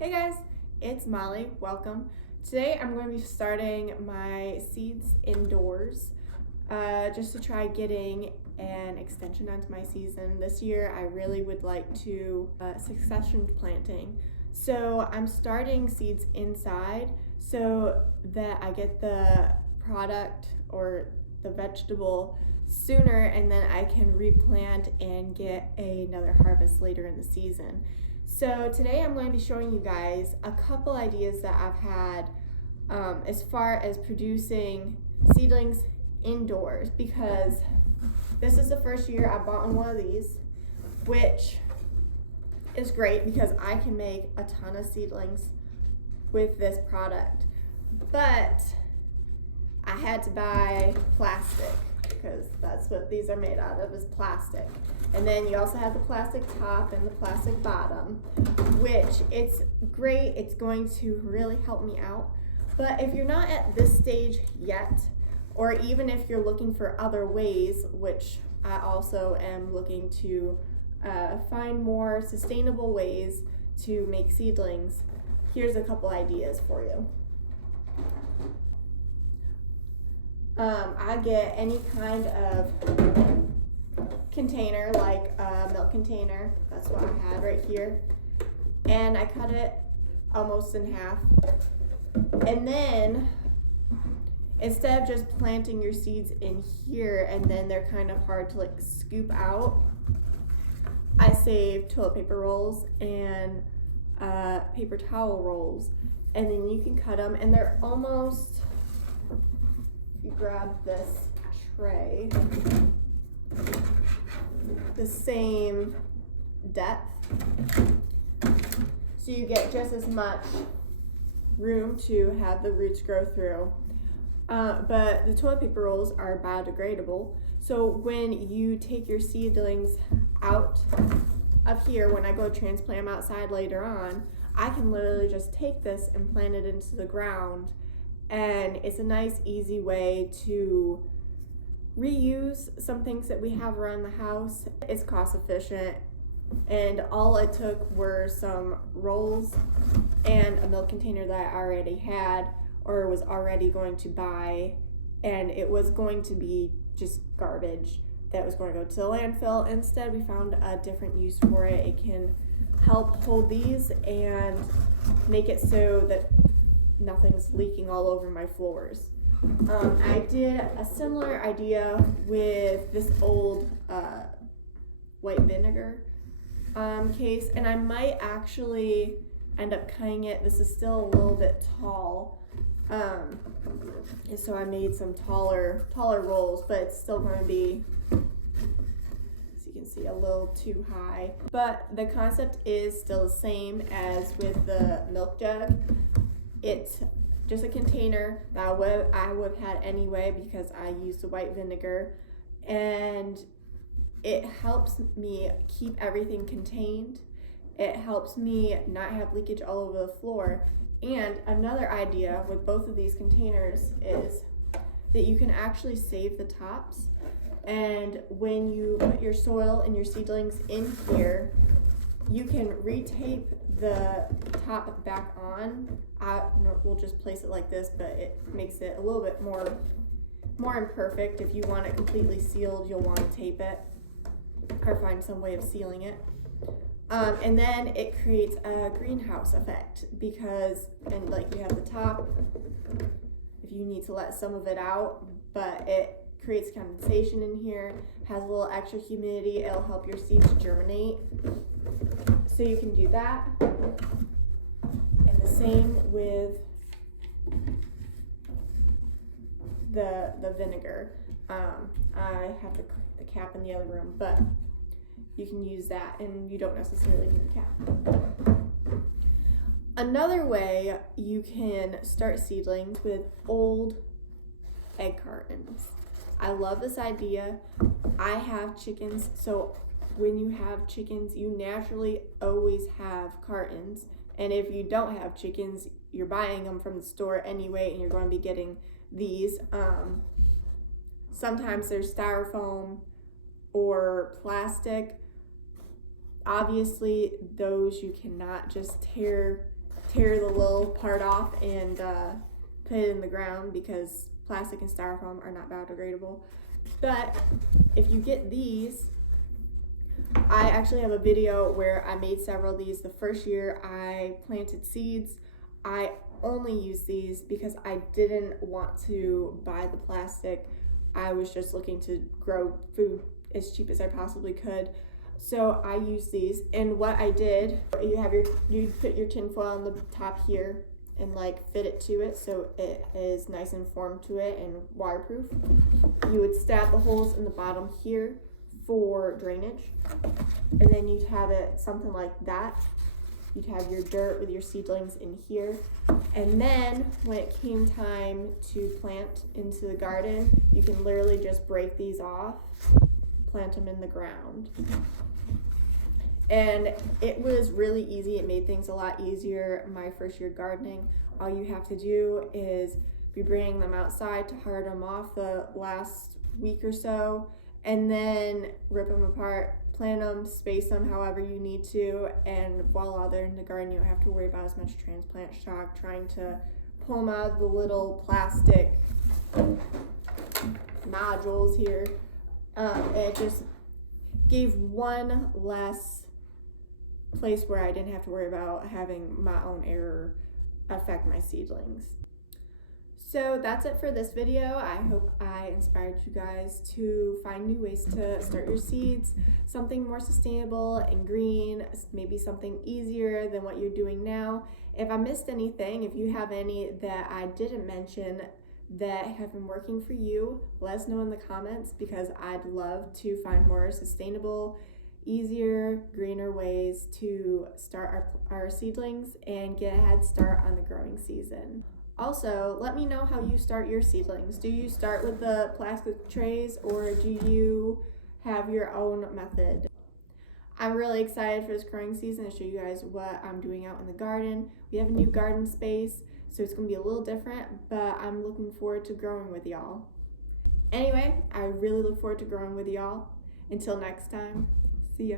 Hey guys, it's Molly. Welcome. Today I'm going to be starting my seeds indoors just to try getting an extension onto my season. This year I really would like to succession planting. So I'm starting seeds inside so that I get the product or the vegetable sooner, and then I can replant and get another harvest later in the season. So today I'm going to be showing you guys a couple ideas that I've had as far as producing seedlings indoors, because this is the first year I bought one of these, which is great because I can make a ton of seedlings with this product. But I had to buy plastic because that's what these are made out of, is plastic. And then you also have the plastic top and the plastic bottom, which it's great. It's going to really help me out. But if you're not at this stage yet, or even if you're looking for other ways, which I also am looking to find more sustainable ways to make seedlings, here's a couple ideas for you. I get any kind of container, like a milk container. That's what I had right here. And I cut it almost in half. And then instead of just planting your seeds in here and then they're kind of hard to like scoop out, I save toilet paper rolls and paper towel rolls. And then you can cut them, and they're almost, if you grab this tray, the same depth, so you get just as much room to have the roots grow through. But the toilet paper rolls are biodegradable, so when you take your seedlings out of here, when I go transplant them outside later on, I can literally just take this and plant it into the ground, and it's a nice easy way to reuse some things that we have around the house. It's cost efficient, and all it took were some rolls and a milk container that I already had or was already going to buy, and it was going to be just garbage that was going to go to the landfill. Instead, we found a different use for it. It can help hold these and make it so that nothing's leaking all over my floors. I did a similar idea with this old white vinegar case, and I might actually end up cutting it. This is still a little bit tall, and so I made some taller rolls, but it's still going to be, as you can see, a little too high. But the concept is still the same as with the milk jug. It's just a container that I would have had anyway because I used the white vinegar, and it helps me keep everything contained. It helps me not have leakage all over the floor. And another idea with both of these containers is that you can actually save the tops, and when you put your soil and your seedlings in here, you can retape the top back on. We'll just place it like this, but it makes it a little bit more imperfect. If you want it completely sealed, you'll want to tape it or find some way of sealing it. And then it creates a greenhouse effect because, and like you have the top, if you need to let some of it out, but it creates condensation in here, has a little extra humidity, it'll help your seeds germinate. So you can do that. And the same with the vinegar. I have the cap in the other room, but you can use that, and you don't necessarily need a cap. Another way you can start seedlings with old egg cartons. I love this idea. I have chickens, so when you have chickens, you naturally always have cartons. And if you don't have chickens, you're buying them from the store anyway, and you're going to be getting these. Sometimes there's styrofoam or plastic. Obviously, those you cannot just tear tear the little part off and put it in the ground because plastic and styrofoam are not biodegradable. But if you get these, I actually have a video where I made several of these. The first year I planted seeds, I only used these because I didn't want to buy the plastic. I was just looking to grow food as cheap as I possibly could. So I used these, and what I did, you put your tin foil on the top here and like fit it to it so it is nice and formed to it and waterproof. You would stab the holes in the bottom here for drainage, and then you'd have it something like that. You'd have your dirt with your seedlings in here, and then when it came time to plant into the garden, you can literally just break these off, plant them in the ground. And it was really easy. It made things a lot easier my first year gardening. All you have to do is be bringing them outside to hard them off the last week or so, and then rip them apart, plant them, space them however you need to, and voila, they're in the garden. You don't have to worry about as much transplant shock trying to pull them out of the little plastic nodules here. It just gave one less place where I didn't have to worry about having my own error affect my seedlings. So that's it for this video. I hope I inspired you guys to find new ways to start your seeds, something more sustainable and green, maybe something easier than what you're doing now. If I missed anything, if you have any that I didn't mention that have been working for you, let us know in the comments, because I'd love to find more sustainable, easier, greener ways to start our seedlings and get a head start on the growing season. Also, let me know how you start your seedlings. Do you start with the plastic trays, or do you have your own method? I'm really excited for this growing season to show you guys what I'm doing out in the garden. We have a new garden space, so it's going to be a little different, but I'm looking forward to growing with y'all. Anyway, I really look forward to growing with y'all. Until next time, see ya.